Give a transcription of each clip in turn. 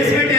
చేసి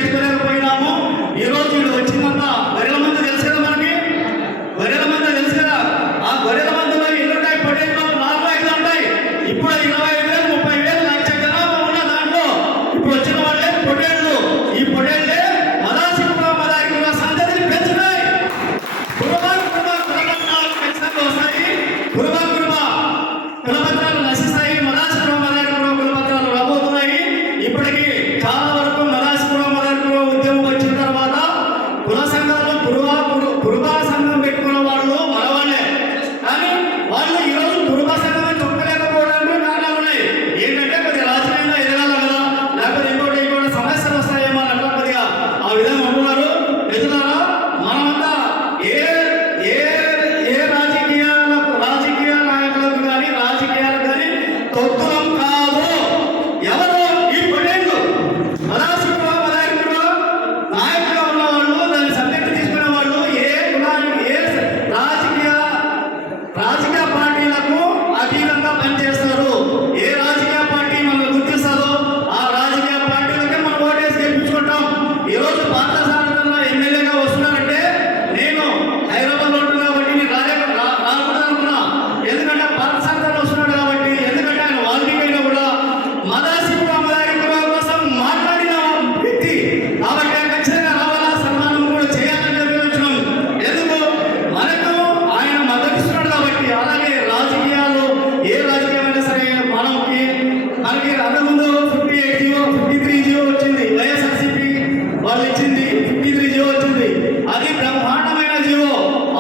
వాళ్ళు ఇచ్చింది ఫిఫ్టీ త్రీ జీవో వచ్చింది. అది బ్రహ్మాండమైన జీవో.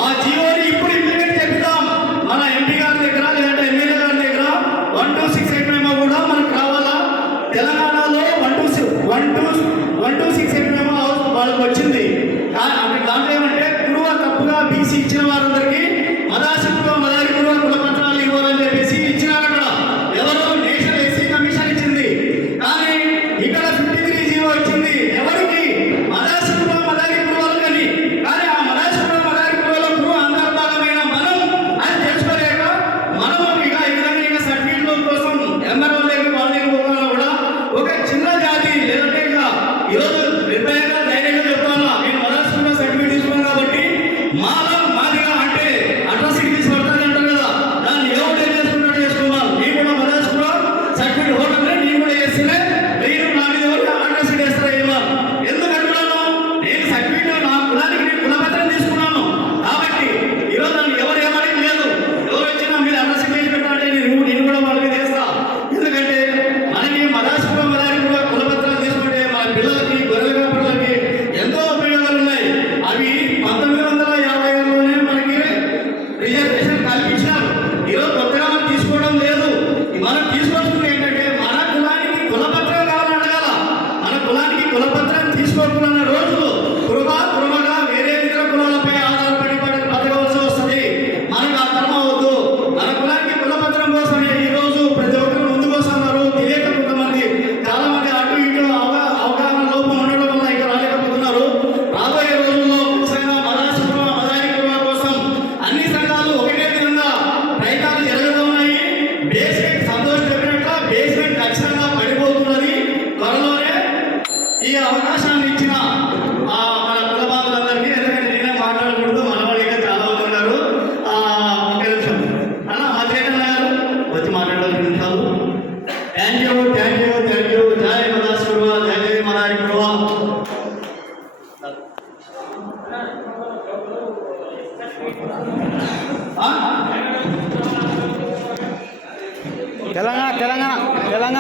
ఆ జీవోని ఇప్పుడు ఇంప్లిమెంట్ చేద్దాం మన ఎంపీ గారి దగ్గర లేదంటే ఎమ్మెల్యే గారి దగ్గర వన్ టూ సిక్స్ ఎయిట్ కూడా మనకు కావాలా తెలంగాణలో one two six one two one two six eight వాళ్ళకి వచ్చింది. దాంట్లో ఏమంటే పూర్వ తప్పుగా బీసీ ఇచ్చిన వారు Mala. కల్పించినారు. ఏదో కొత్తగా మనం తీసుకోవడం లేదు. మనం తీసుకోవాల్సింది ఏంటంటే ఆ?